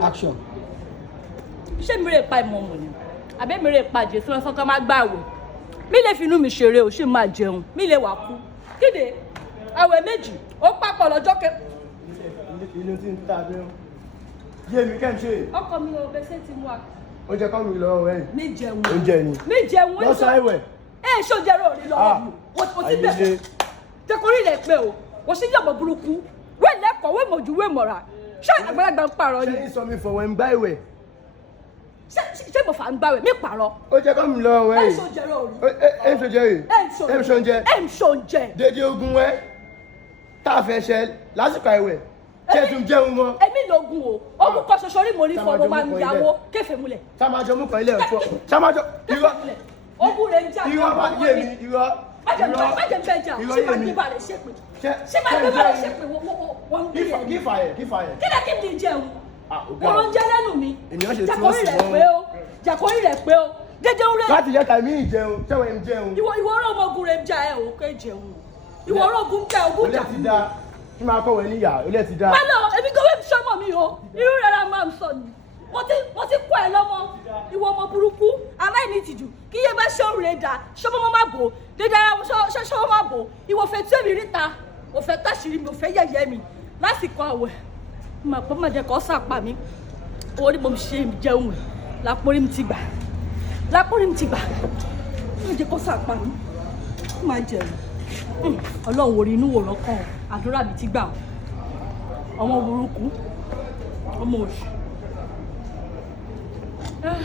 Action. Ṣé mi rè pa ìmọ̀ mọ̀ ni? Àbẹ́ mi rè pa Jésù lọ́sàn kan máa gbààwẹ̀. Mi lè fi inú mi ṣeré o, ṣé máa jẹun. Mi lè wà kú. Kéde àwẹ̀ méjì, ó papọ̀ lọ́jọ́ kẹ. Inú tí ń ta bí ó. Yé mi kẹ́ ń ṣe. Ọkọ mi ò bẹ́sẹ̀ ti mú wa. Ó jẹ́ kọ́ mi lọ́wọ́ rẹ̀. Mi jẹun. Oúnjẹ ni. Mi jẹun. Lọ́sàn-án ìwẹ̀. Ẹ ṣó jẹ́rọ òní lọ́wọ́ mi. O ti bẹ̀rẹ̀. Jẹ́kọ̀rí rẹ̀ pé o, kò sí yàgbọ́ burúkú. Wé lẹ́kọ̀ọ́, wé mọ̀jú, wé mọ̀ra. Ṣé àgbàlagbà ń pààrọ̀ ni? Ṣé ń sọ mi fọwọ́ ń gbá ìwẹ̀? Ṣé mo fà ń gbàwẹ̀ mi pààrọ̀? Ó jẹ́ kọ́ mi lọ́wọ́ rẹ̀. Ẹ ṣó jẹ́rọ òní. Ẹ ń ṣojẹ́ rẹ̀. Ẹ ń ṣoúnjẹ. Ẹ ń ṣoúnjẹ. Dédé ogun wẹ́. Tá a fẹ́ ṣe lásìkò ìwẹ̀. Ṣé tún jẹun mọ́? Èmi lògùn o, ogun kan ṣoṣo rí mo rí fún ọmọ máa ń yàwó kéfè múlẹ̀. Sámájọ mú kan ilé ẹ̀fọ́. Sámájọ. Irọ́. Ogun rẹ̀ ń jà. Irọ́ bá yé mi. Irọ́. Májẹ̀ bẹ́ẹ̀ jà, ṣé máa gbé balẹ̀ ṣépè? Ṣé máa gbé balẹ̀ ṣépè wọ́n ń bí ẹ̀? Kífà yẹ, kífà yẹ. Kí lẹ́ kí n di jẹun? Ọ̀gá. Wọ́n ń jẹ́ lẹ́nu mi. Ènìyàn ṣe tí Jàkórí wọ́n sì rẹ̀ mọ́. pé o, jàkórí rẹ̀ pé o. Jẹ́jẹ́ ń rẹ̀. Láti jẹ́ tàbí ìjẹun, ṣẹ́wọ̀n ń jẹun. Ìwọ ọ̀rọ̀ ọmọ ogun rẹ̀ ń jà ẹ̀ o, kò jẹun. Ìwọ ọ̀rọ̀ ogun jà ogun jà. Olè ti dá. Kí máa kọ̀wé níyà, olè ti dá. Pálọ̀, èmi kò wé sọ́mọ̀ mi o, irú rẹ̀ la máa ń sọ ni. Wọ́n ti kọ́ ẹ lọ́mọ, ìwọ ọmọ burúkú, aláìní ìtìjú, kí yé bá ṣé òun rẹ̀ dà, ṣọ́mọ́ má bò, dédé ara ṣọ́mọ́ má bò, ìwọ fẹ́ tí èmi ríta, ò fẹ́ táṣìírí mi, ò fẹ́ yẹ̀yẹ́ mi, lásìkò àwẹ̀, mà pọ́ má jẹ́ kó sàpà mi, owó ni mo ṣe jẹun ẹ̀, lápórí mi ti gbà, má jẹ́ kó sàpà mi, má jẹun. Ọlọ́run orí inú wòrán kan, àdúrà mi ti gbà, ọmọ burúkú, ọmọ òṣì.